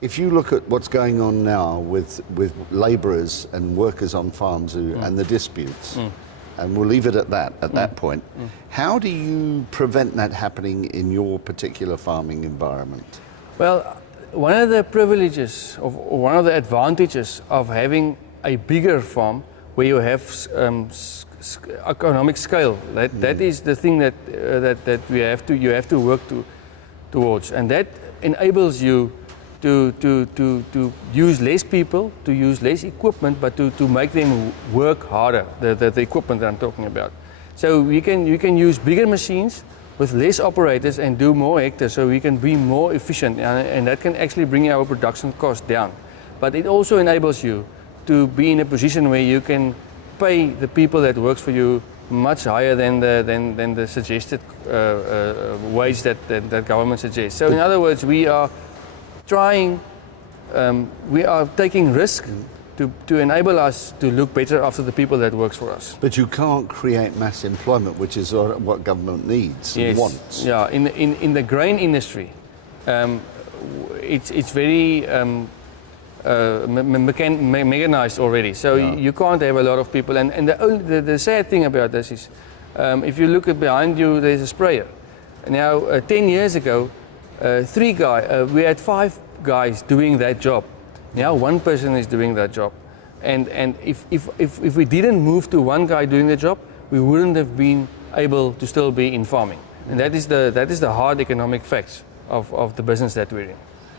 If you look at what's going on now with labourers and workers on farms and the disputes, and we'll leave it at that point, how do you prevent that happening in your particular farming environment? Well, one of the privileges or one of the advantages of having a bigger farm where you have economic scale, that is the thing that you have to work towards, and that enables you to use less people, to use less equipment, but to make them work harder, the equipment that I'm talking about. So you can use bigger machines with less operators and do more hectares, so we can be more efficient, and that can actually bring our production cost down. But it also enables you to be in a position where you can pay the people that works for you much higher than the suggested wage that government suggests. So in other words, we are taking risk to enable us to look better after the people that works for us. But you can't create mass employment, which is what government needs and wants. Yeah, in the grain industry, it's very mechanized already, so you can't have a lot of people. And the sad thing about this is, if you look behind you, there's a sprayer. Now, 10 years ago, we had 5 guys doing that job. Now 1 person is doing that job, and if we didn't move to 1 guy doing the job, we wouldn't have been able to still be in farming. And that is the hard economic facts of the business that we're in.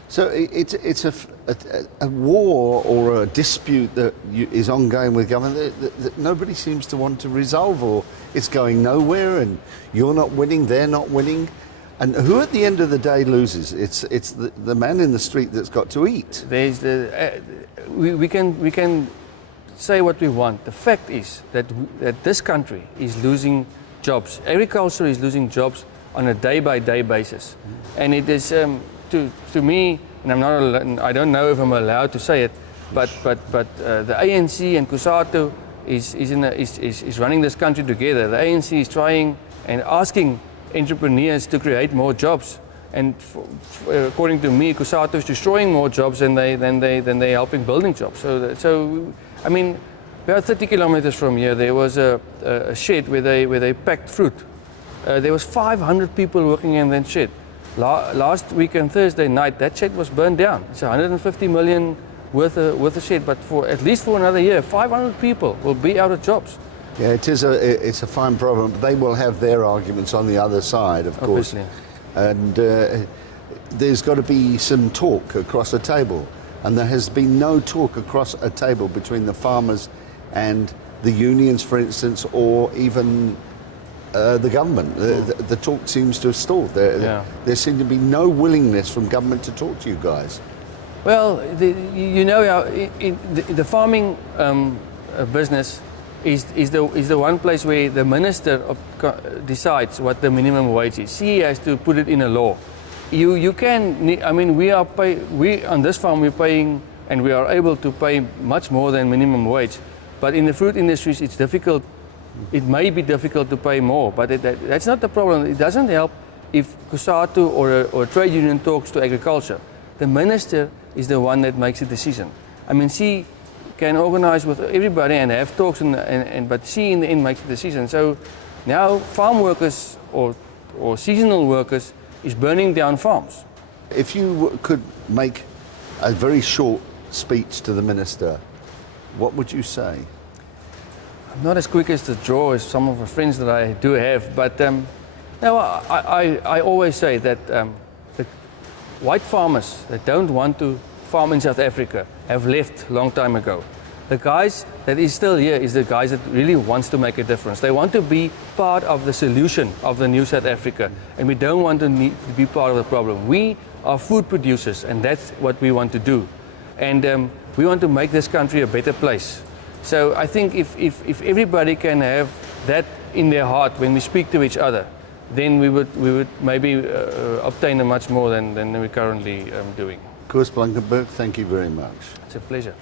So it's a war or a dispute that is ongoing with government that nobody seems to want to resolve, or it's going nowhere, and you're not winning, they're not winning. And who at the end of the day loses? It's the man in the street that's got to eat. There's we can say what we want. The fact is that this country is losing jobs. Agriculture is losing jobs on a day-by-day basis, and it is to me, and I don't know if I'm allowed to say it, but the ANC and Koos is running this country together. The ANC is trying and asking entrepreneurs to create more jobs, and according to me, Koos is destroying more jobs than they helping building jobs. So I mean, about 30 kilometers from here, there was a shed where they packed fruit. There was 500 people working in that shed. Last weekend, Thursday night, that shed was burned down. It's 150 million worth of shed, but at least for another year, 500 people will be out of jobs. Yeah, it's a fine problem. They will have their arguments on the other side, of course. Obviously. And there's got to be some talk across a table. And there has been no talk across a table between the farmers and the unions, for instance, or even the government. The talk seems to have stalled. There seems to be no willingness from government to talk to you guys. Well, the farming business is the one place where the minister decides what the minimum wage is. He has to put it in a law. You can, I mean, we on this farm we're paying, and we are able to pay much more than minimum wage. But in the fruit industries, it's difficult. It may be difficult to pay more, but that's not the problem. It doesn't help if COSATU or a trade union talks to agriculture. The minister is the one that makes the decision. I mean, she can organize with everybody and have talks, but she in the end makes the decision. So now farm workers or seasonal workers is burning down farms. If you could make a very short speech to the minister, what would you say? I'm not as quick as the draw as some of the friends that I do have, but no, I always say that the white farmers that don't want to farm in South Africa have left a long time ago. The guys that is still here is the guys that really wants to make a difference. They want to be part of the solution of the new South Africa, and we don't want to be part of the problem. We are food producers, and that's what we want to do. And we want to make this country a better place. So I think if everybody can have that in their heart when we speak to each other, then we would maybe obtain much more than we're currently doing. Koos Blankenberg, thank you very much. It's a pleasure.